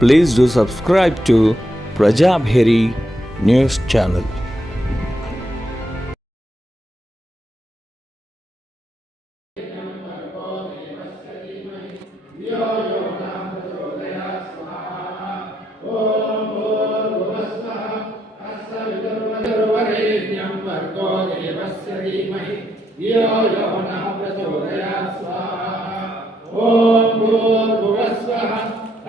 Please do subscribe to Prajabheri News Channel. धियो यो नः प्रचोदयात् स्वाहा ॐ भूर्भुवस्वः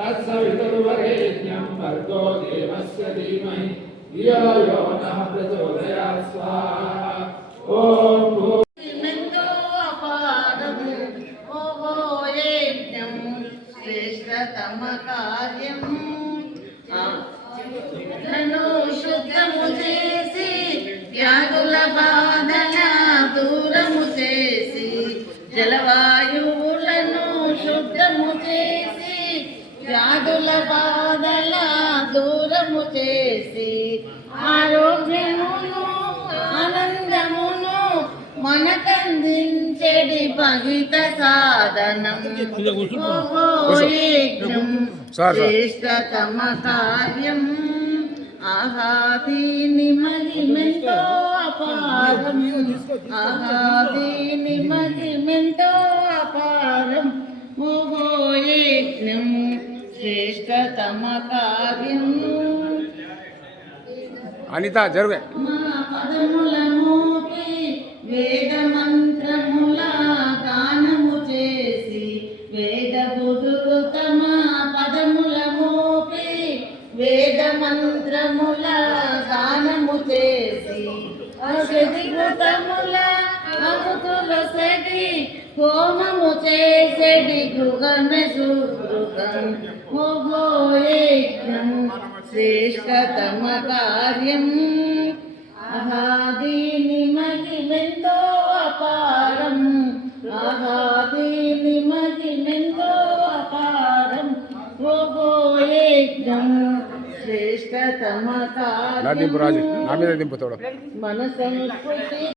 तत्सवितुर्वरेण्यं भर्गो देवस्य धीमहि धियो यो नः प्रचोदयात् स्वाहा ॐ भू మెంతో అపారము ఓహో యజ్ఞం శ్రేష్టతమ కార్యం నన్ను శుద్ధము చేసి వ్యాధుల బాధన దూరము చేసి జలవాయువులను శుద్ధము చేసి వ్యాధుల బాధల దూరము చేసి ఆరోగ్యమును ఆనందమును మనకందించెడి పగిత సాధనం. శ్రేష్టతమ కార్యం ఆహా దీని మహిమెంతో అపారం. ఆహా దీని మహిమెంతో అపారం ఓహో యజ్ఞం శ్రేష్టతమ కార్యం అనిత జరుగే. మా పదముల మోపి వేద మంత్రముల గానము చేసి వేద బుధులు తమ పదముల మోపి వేద మంత్రముల గానము చేసి అముతుల హోమము చేసెడి గృహమే శ్రేష్టతమ కార్యం. అహాదీని మహిమెంతో అపారం. అహాదీని మహిమెంతో అపారం. ఓహో యజ్ఞం శ్రేష్టతమ కార్యం. మన సంస్కృతి